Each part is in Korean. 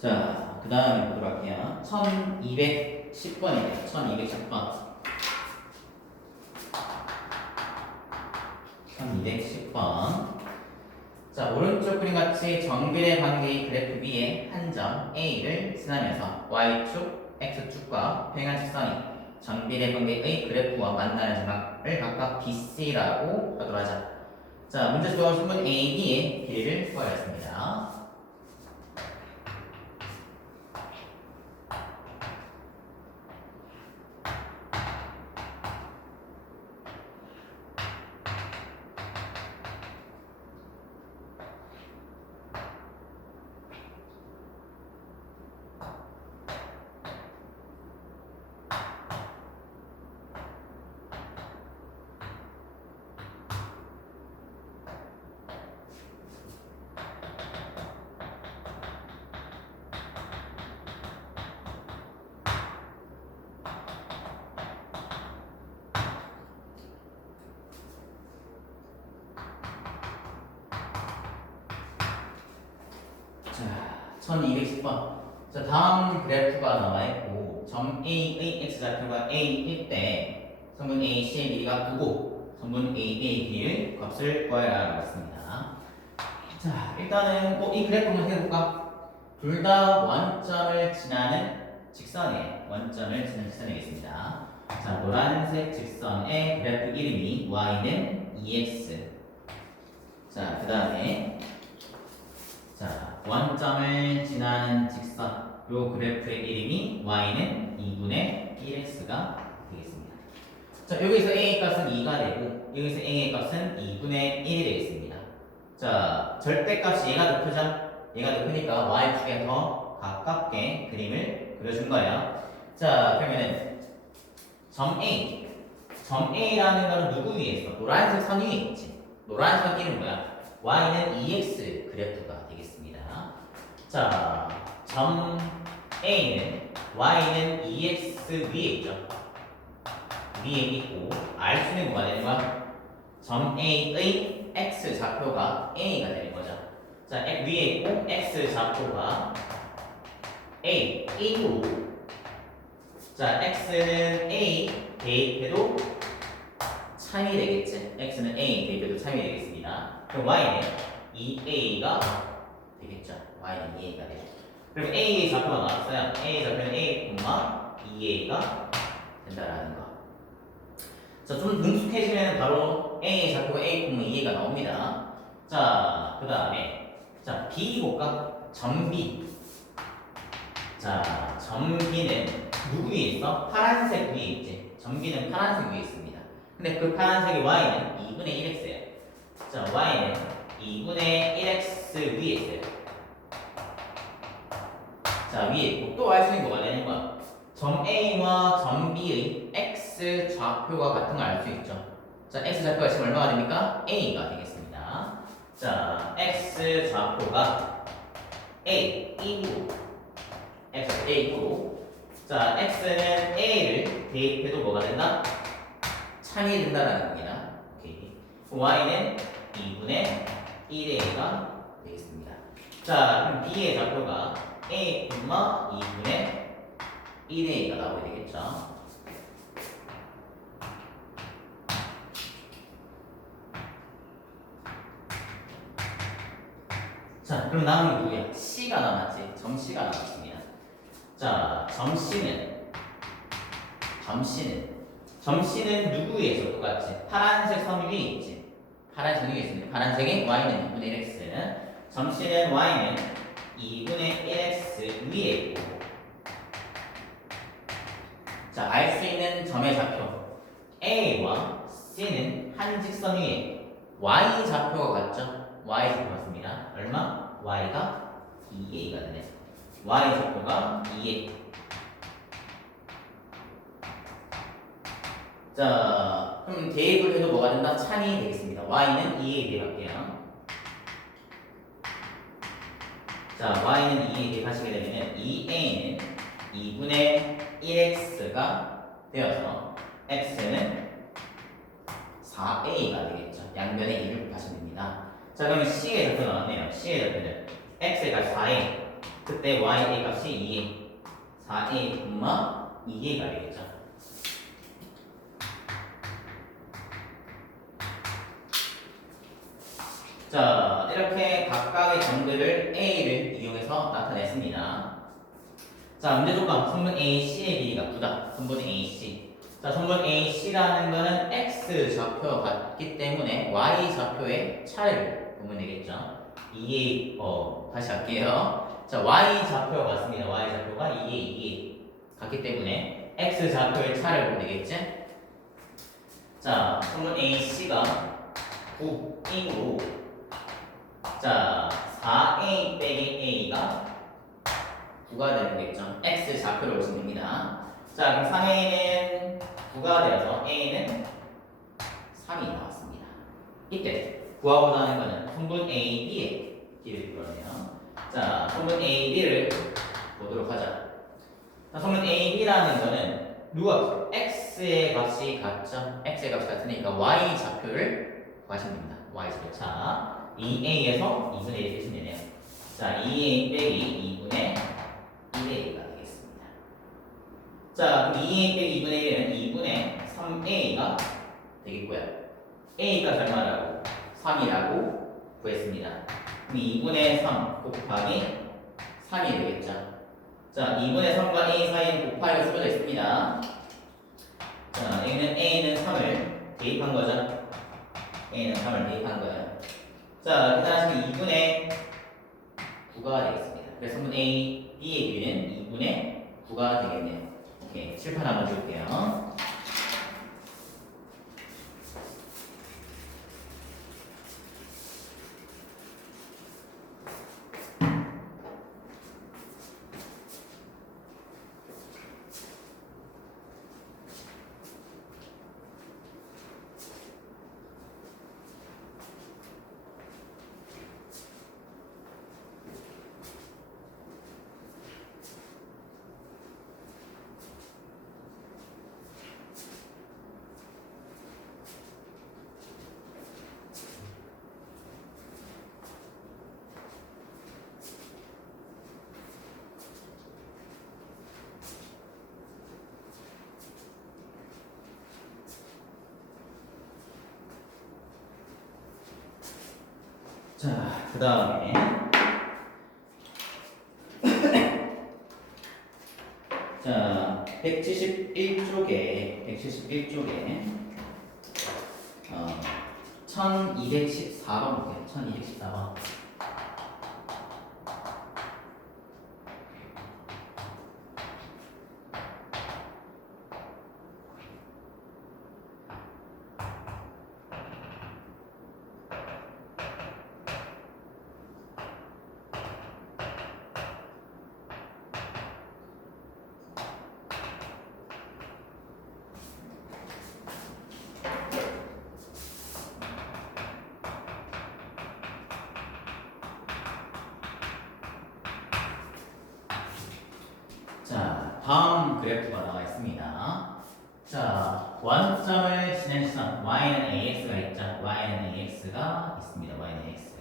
자, 그 다음에 보도록 할게요. 1210번이에요. 1210번. 1210번. 자, 오른쪽 그림 같이 정비례 관계의 그래프 위에 한 점 A를 지나면서 Y축, X축과 평행한 직선이 정비례 관계의 그래프와 만나는 점을 각각 BC라고 하도록 하자. 자, 문제 수업 신문 AB의 길이를 구하였습니다. 1210번. 자, 다음 그래프가 나와 있고, 점 A의 x좌표가 A일 때, 성분 AC의 길이가 9고, 성분 AB의 길이의 값을 구하여야 하겠습니다. 자, 일단은 어, 이 그래프 한번 해볼까? 둘 다 원점을 지나는 직선에 원점을 지나는 직선이겠습니다. 자, 노란색 직선의 그래프 이름이 y는 2x. 자, 그 다음에 자, 원점을 지나는 직선 요 그래프의 이름이 y는 2분의 1x가 되겠습니다. 자, 여기서 a의 값은 2가 되고 여기서 a의 값은 2분의 1이 되겠습니다. 자, 절대값이 얘가 높으죠? 얘가 높으니까 y축에 더 가깝게 그림을 그려준 거예요. 자, 그러면은 점 A, 점 A라는 건 누구 위에 있어? 노란색 선 위에 있지. 노란색 선 이름 뭐야? y는 2x 그래프가 되겠습니다. 자, 점 A는 y는 2x 위에 있죠. 위에 있고 있는 뭐가 되는 거야? 점 A의 x 좌표가 A가 되는 거죠. 자, 에- 위에 있고 x 좌표가 A, 1로 자, x는 A 대입해도 참이 되겠지. x는 A 대입해도 참이 되겠습니다. 그럼 y는 2a가 되겠죠. Y는 2a가 되죠. 그럼 a의 좌표가 나왔어요. a의 좌표는 a, 2a가 된다라는 거. 자, 좀 능숙해지면 바로 a의 좌표가 a, 2a가 나옵니다. 자, 그 다음에 자 b 볼까? 점b. 자, 점비는 누구 위에 있어? 파란색 위에 있지. 점비는 파란색 위에 있습니다. 근데 그 파란색의 y는 2분의 1x예요. 자, y는 2분의 1x 위에 있어요. 자, 위에 또 알 수 있는 거가 되는 거야. 점 A와 점 B의 x 좌표가 같은 걸 알 수 있죠. 자, x 좌표가 지금 얼마가 됩니까? A가 되겠습니다. 자, x 좌표가 A, 2로 x A고 자, x는 A를 대입해도 뭐가 된다? 참이 된다라는 겁니다. 오케이. y는 2분의 1a가 되겠습니다. 자, 그럼 b의 좌표가 a, 2분의 1a가 나오게 되겠죠. 자, 그럼 남은 게 누구야? c가 남았지. 점 c가 남았습니다. 자, 점 c는 점 c는 점 c는 누구 위에서 똑같지? 파란색 선 위에 있지. 파란색 위에 있습니다. 파란색이 y는 2분의 1x. 점 c는 y는 2분의 1x 위에 있고. 자, 알 수 있는 점의 좌표 a와 c는 한 직선 위에 y 좌표가 같죠? y 좌표 같습니다. 얼마? y가 2a가 되네. y 좌표가 2a. 자, 그럼 대입을 해도 뭐가 된다? 찬이 되겠습니다. y는 2에 대입할게요. 자, y는 2에 대입하시게 되면 2a는 2분의 1x가 되어서 x는 4a가 되겠죠. 양변에 2를 곱하시면 됩니다. 자, 그러면 c의 좌표 나왔네요. c의 좌표는 x가 4a 그때 ya 값이 2a 4a, 2a가 되겠죠. 자, 이렇게 각각의 점들을 a를 이용해서 나타냈습니다. 자, 문제 조건 성분 AC의 길이가 9다. 성분 AC. 자, 성분 AC라는 거는 X 좌표 같기 때문에 Y 좌표의 차를 보면 되겠죠. 2A, 어, 다시 할게요. 자, Y 좌표 같습니다. Y 좌표가 2A, 2A 같기 때문에 X 좌표의 차를 보면 되겠지. 자, 성분 AC가 9이고, 자, 4A 빼기 A가 9가 되는 거겠죠. x 좌표를 보시면 됩니다. 자, 그럼 3a는 9가 되어서 a는 3이 나왔습니다. 이때 구하고자 하는 거는 성분 a, b의 길을 그러네요. 자, 성분 a, b를 보도록 하자. 자, 성분 a, b라는 거는 누가 x의 값이 같죠? x의 값이 같으니까 y 좌표를 구하시면 됩니다. y 좌표. 자, 2a에서 2분의 1을 빼시면 되네요. 자, 2a 빼기 2분의 1a가 되겠습니다. 자, 그럼 2a 빼기 2분의 1은 2분의 3a가 되겠고요. a가 얼마라고? 3이라고 구했습니다. 그럼 2분의 3 곱하기 3이 되겠죠. 자, 2분의 3과 a 사이에 곱하기가 쓰여져 있습니다. 자, 여기는 a는 3을 대입한 거죠. a는 3을 대입한 거예요. 자, 계산하시면 2분의 9가 되겠습니다. 그래서 성분 A, B의 길이는 2분의 9가 되겠네요. 오케이, 칠판 한번 줄게요. 자, 그 다음에 자, 171쪽에 171쪽에 어, 1214번 볼게요. 1214번. 자, 다음 그래프가 나와 있습니다. 자, 지낸 시선 y는 ax가 있죠. y는 ax가 있습니다. y는 ax.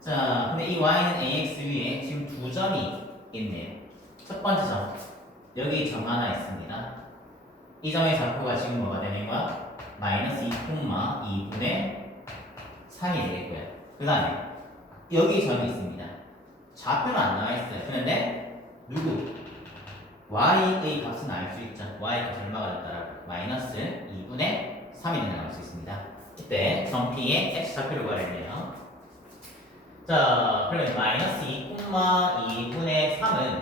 자, 근데 이 y는 ax 위에 지금 두 점이 있네요. 첫 번째 점, 여기 점 하나 있습니다. 이 점의 좌표가 지금 뭐가 되는 거야? 마이너스 2, 2분의 3이 되겠고요. 그 다음에 여기 점이 있습니다. 좌표는 안 나와 있어요. 그런데 누구? Y의 값은 알 수 있죠. y 값이 얼마가 됐다라고 마이너스 2분의 3이 나올 수 있습니다. 이때 점 P의 x 좌표를 구하려면 자 그러면 마이너스 2, 2분의 3은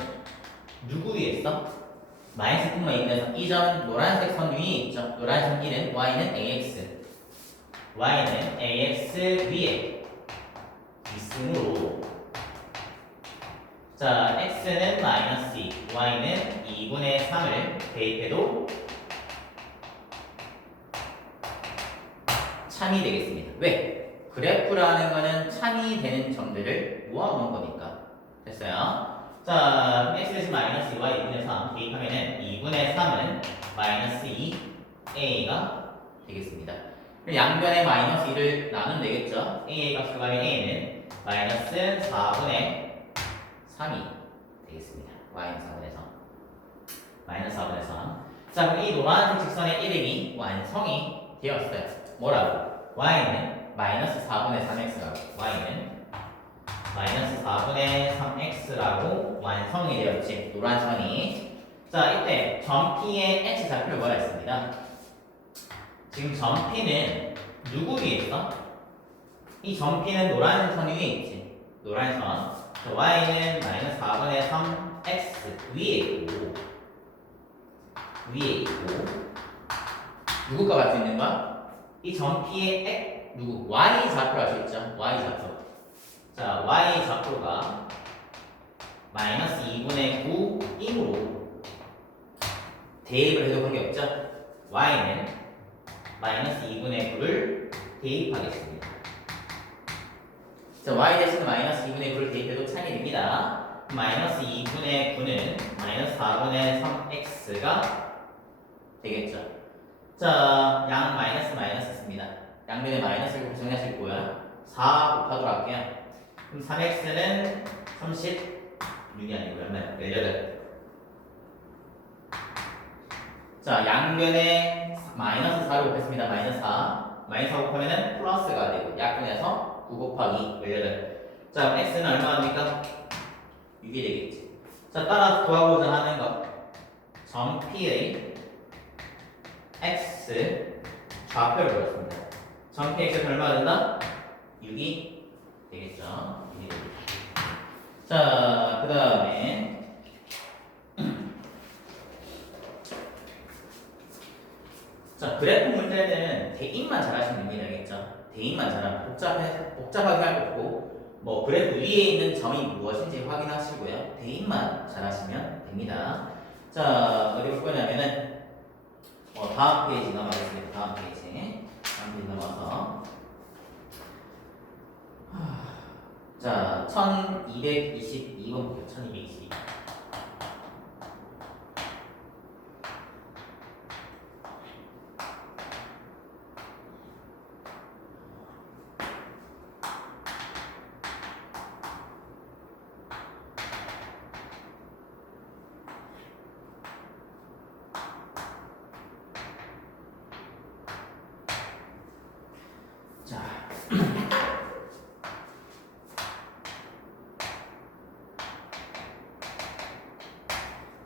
누구 위에 있어? 마이너스 2, 2분에서 이점 노란색 선 위에 있죠. 노란색 1은 y는 ax y는 ax 위에 있으므로 자, x는 마이너스 2, y는 2분의 3을 대입해도 참이 되겠습니다. 왜? 그래프라는 거는 참이 되는 점들을 모아놓은 거니까. 됐어요? 자, 그럼 x 대신 마이너스 2y 2분의 3 대입하면은 2분의 3은 마이너스 2a가 되겠습니다. 양변에 마이너스 2를 나누면 되겠죠? a 값을 가면 a는 마이너스 4분의 3이 되겠습니다. y는 4분의 3. 마이너스 4분의 3. 자, 그럼 이 노란색 직선의 이름이 완성이 되었어요. 뭐라고? y는 마이너스 4분의 3x라고. y는 마이너스 4분의 3x라고 완성이 되었지. 노란 선이. 자, 이때 점 P의 x 좌표를 뭐라 했습니다. 지금 점 P는 누구 위에 있어? 이 점 P는 노란 선 위에 있지. 노란 선. 자, y는 마이너스 4분의 3x 위에 있고 위에 있고 누구가 갈수 있는 거야? 이점 P의 x 누구? y 좌표를 알수 있죠. y 좌표. 자, y 좌표가 마이너스 2분의 9이므로 대입을 해도 관계없죠. y는 마이너스 2분의 9를 대입하겠습니다. 자, y 대신 마이너스 2분의 9를 대입해도 차이 됩니다. 마이너스 2분의 9는 마이너스 4분의 3x가 되겠죠. 자, 양 마이너스 마이너스 씁니다. 양면에 마이너스를 정리하실 거야. 4 곱하도록 할게요. 그럼 3x는 36이 아니고 얼마야? 18. 자, 양면에 마이너스 4를 곱했습니다. 마이너스 4. 마이너스 4 곱하면은 플러스가 되고 약분해서 9 곱하기 18. 자, x는 얼마입니까? 6이 되겠지. 자, 따라서 구하고자 하는 것. 점 P의 x 좌표를 보였습니다. 점 P x가 얼마가 된다? 6이 되겠죠. 6이 되겠죠. 자, 그 다음에 자, 그래프 문제는 대입만 잘하시면 됩니다. 알겠죠? 대입만 잘하면 복잡해, 복잡하게 할거 없고 뭐 그래프 위에 있는 점이 무엇인지 확인하시고요. 대입만 잘하시면 됩니다. 자, 어디 볼 거냐면은 어, 다음 페이지 넘어가겠습니다. 다음 페이지. 다음 페이지 넘어서 하, 자, 1222번 1222. 자.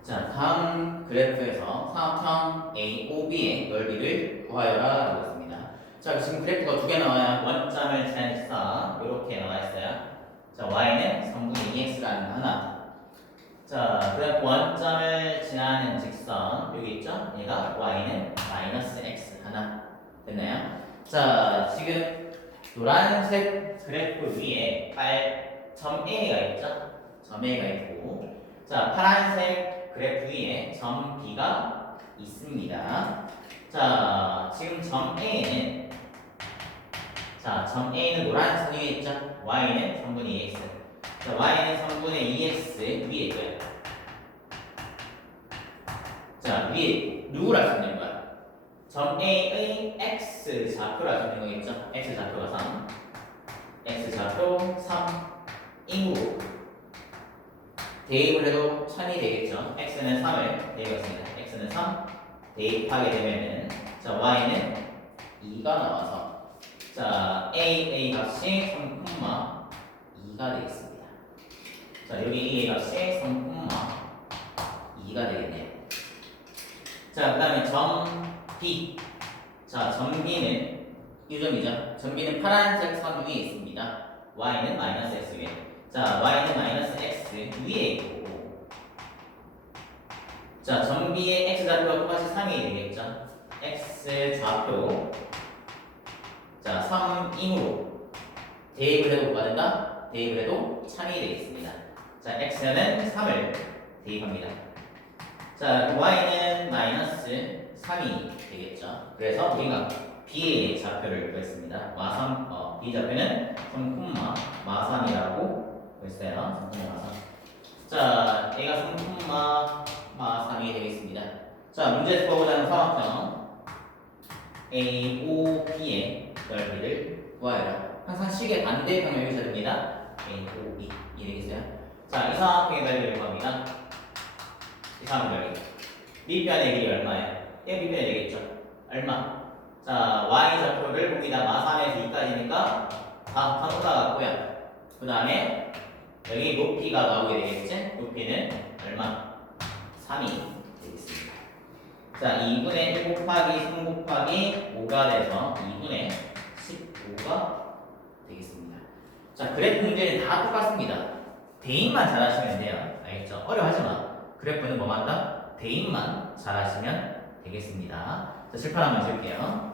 자, 다음 그래프에서 사각형 AOB의 넓이를 구하여라 라고 했습니다. 자, 지금 그래프가 두 개 나와요. 원점을 직선 이렇게 나와 있어요. 자, y는 3분의 2x라는 거 하나. 자, 그다음 원점을 지나는 직선 여기 있죠? 얘가 y는 마이너스 x 하나 됐나요? 자, 지금 노란색 그래프 위에 빨, 점 A가 있죠? 점 A가 있고 자, 파란색 그래프 위에 점 B가 있습니다. 자, 지금 점 A는 자, 점 A는 노란 선 위에 있죠? Y는 3분의 2x 자, Y는 3분의 2x 위에 있고요. 자, 위에 수 있는 거야? 점 A의 x 수 있는 거겠죠? x 좌표가 3 x 좌표 3이므로 대입을 해도 1000이 되겠죠? x는 3을 대입했습니다. X는 3 대입하게 되면은 자 y는 2가 나와서 자 a a 값이 3,2가 되겠습니다. 자 여기 a 값이 3,2가 되겠네요. 자 그다음에 점 B. 자, 점비는 이 점이죠. 점비는 파란색 선 위에 있습니다. y는 마이너스 x 위에. 자, y는 마이너스 x 위에 있고. 자, 점비의 x 좌표가 똑같이 3이 되겠죠. x 좌표. 자, 3이므로 대입을 해도 뭐가 된다? 대입을 해도 3이 되겠습니다. 자, x는 3을 대입합니다. 자, y는 마이너스 3이 되겠죠. 그래서 우리가 b의 좌표를 구했습니다. 마삼, 어, b 좌표는 3, 마삼이라고 구했어요. 3, 마삼. 자, 얘가 3, 마삼이 되겠습니다. 자, 문제에서 보고자 하는 사각형 A, O, B의 넓이를 구하여라. 항상 식의 반대 방향을 써야 됩니다. A, O, B 이 되겠어요. 자, 이상하게 value 얼마입니다. 이상한 value. 밑변의 길이 얼마예요? 얘 밑변이 되겠죠. 얼마? 자, y 좌표를 봅니다. 마3에서 2까지니까 다 한국가 같고요. 그 다음에 여기 높이가 나오게 되겠지? 높이는 얼마? 3이 되겠습니다. 자, 2분의 1 곱하기 3 곱하기 5가 돼서 2분의 15가 되겠습니다. 자, 그래프 문제는 다 똑같습니다. 대입만 잘하시면 돼요. 알겠죠? 어려워하지 마. 그래프는 뭐만 다? 대입만 잘하시면 되겠습니다. 자, 실판 한번 줄게요.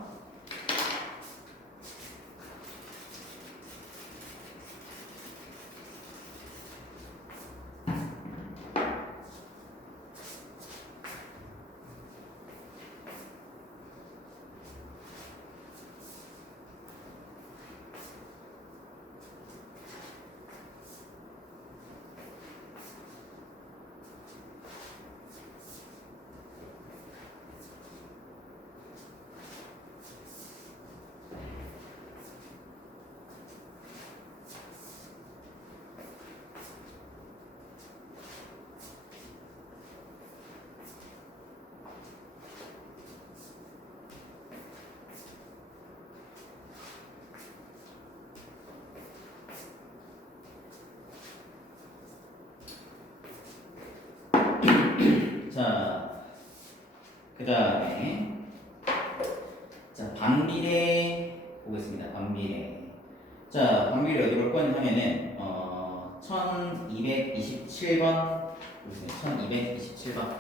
자, 그 다음에 자 반비례 보겠습니다. 반비례. 자, 반비례 어디 볼 거냐면은 어 1227번 보겠습니다. 1227번.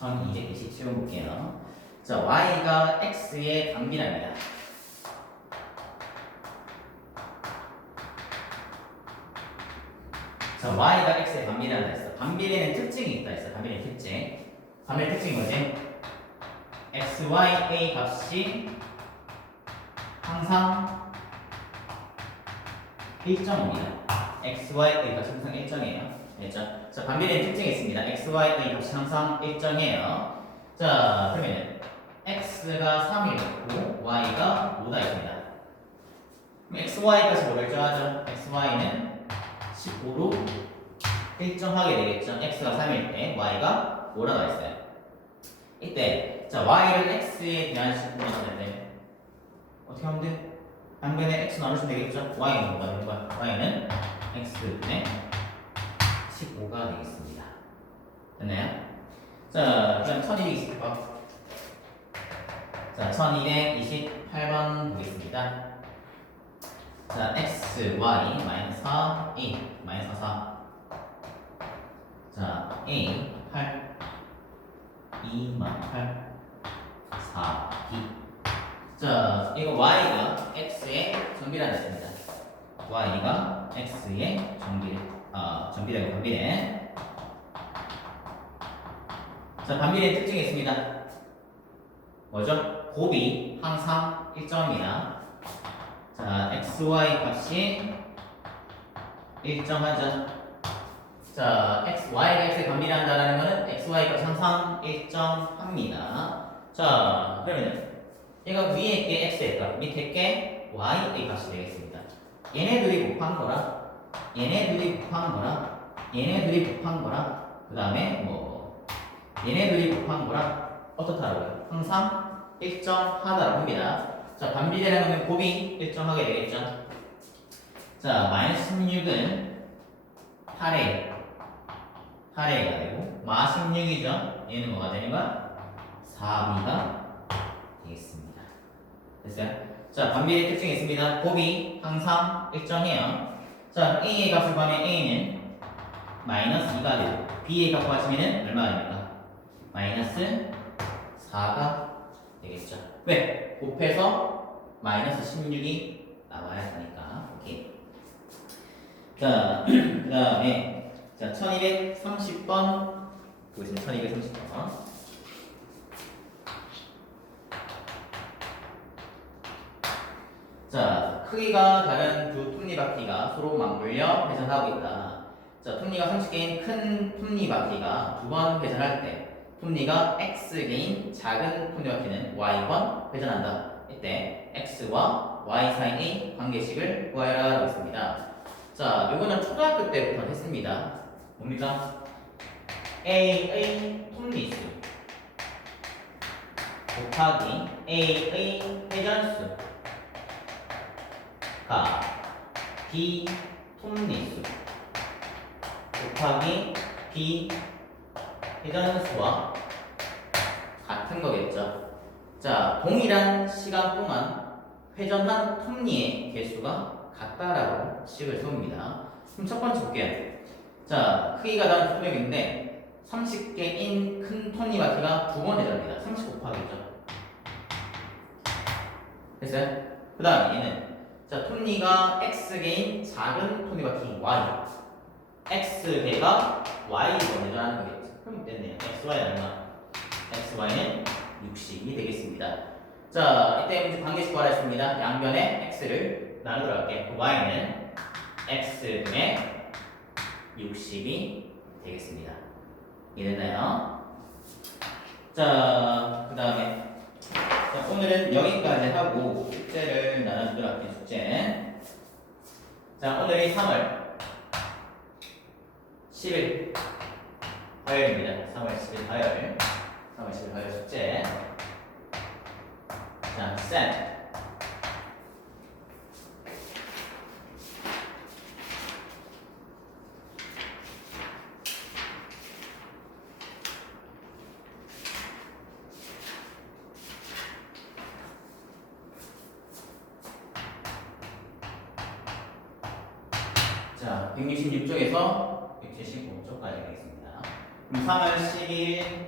(1227번) 볼게요. 자, y가 x의 반비례입니다. 자, y가 x의 반비례한다 했어. 반비례는 특징이 있다 했어. 반비례 특징. 반비례 특징이 뭐지? x, y, a 값이 항상 일정입니다. x, y, a 값이 항상 일정이에요. 됐죠? 자, 반비례는 특징이 있습니다. x, y, a 값이 항상 일정이에요. 자, 그러면 x가 3이고 y가 5다 있습니다. x, y 값이 뭐 결정하죠? x, y는 15로 일정하게 되겠죠. x가 3일 때 y가 5라 나 있어요. 이때 자 y를 x에 대한 식으로 하는데 어떻게 하면 돼? 반면에 x 나누시면 되겠죠. y는 뭐가 거야? y는 x분의 15가 되겠습니다. 됐나요? 자, 그럼 1228번. 자, 1228번 보겠습니다. 자, x, y, 마이너스 4, a, 마이너스 4. 자, a, 8, 2, 마 8, 4, b. 자, 이거 y가 x의 정비례 됐습니다. y가 x의 정비례, 아, 정비례가 반비례. 자, 반비례 특징이 있습니다. 뭐죠? 곱이 항상 일정입니다. 자, x, y 값이 일정하죠. 자, x, y가 x에 반비례한다는 것은 x, y 값이 항상 일정합니다. 자, 그러면 얘가 위에 게 x의 값, 밑에 게 y의 값이 되겠습니다. 얘네들이 곱한 거라, 얘네들이 곱한 거라, 얘네들이 곱한 거라, 그 다음에 뭐 얘네들이 곱한 거라 어떻다라고요? 항상 일정하다라고 합니다. 자, 반비례라는 건 곱이 일정하게 되겠죠. 자, 마이너스 16은 8에 8A가 되고 마 16이죠. 얘는 뭐가 되는 거야? 4B가 되겠습니다. 됐어요? 자, 반비례 특징이 있습니다. 곱이 항상 일정해요. 자, A의 값을 구하면 A는 마이너스 2가 되고 B의 값 구하시면 얼마가 됩니까? 마이너스 4가 되겠죠. 왜? 곱해서 마이너스 16이 나와야 하니까. 오케이. 자, 그 다음에 자, 1230번 보겠습니다. 1230번. 자, 크기가 다른 두 톱니바퀴가 서로 맞물려 회전하고 있다. 자, 톱니가 30개인 큰 톱니바퀴가 두 번 회전할 때 톱니가 x 개인 작은 톱니바퀴는 y번 회전한다. 이때 x와 y a 관계식을 구하여라 했습니다. 자, 요거는 초등학교 때부터 했습니다. 뭡니까? a의 톱니수 곱하기 a의 회전수가 b 톱니수 곱하기 b 회전수와 같은 거겠죠. 자, 동일한 시간 동안 회전한 톱니의 개수가 같다라고 식을 세웁니다. 그럼 첫 번째 볼게요. 자, 크기가 다른 수력인데 30개인 큰 톱니 바퀴가 두 번 회전합니다. 30 곱하기죠. 됐어요? 그 다음에 얘는 자, 톱니가 X개인 작은 톱니 바퀴 Y X개가 Y로 회전하는 거겠죠. 그럼 됐네요. XY 얼마? XY는 60이 되겠습니다. 자, 이때 문제 관계식 구하랬습니다. 양변에 x를 나누도록 할게요. 그 y는 x분의 60이 되겠습니다. 이해됐나요? 자, 그 다음에 자, 오늘은 여기까지 하고 숙제를 나눠주도록 할게요. 숙제. 자, 오늘이 3월 10일 화요일입니다. 3월 10일 화요일. 3월 10일 화요일 숙제. 자, 셋. 자, 166쪽에서 175쪽까지 가겠습니다. 그럼 3월 10일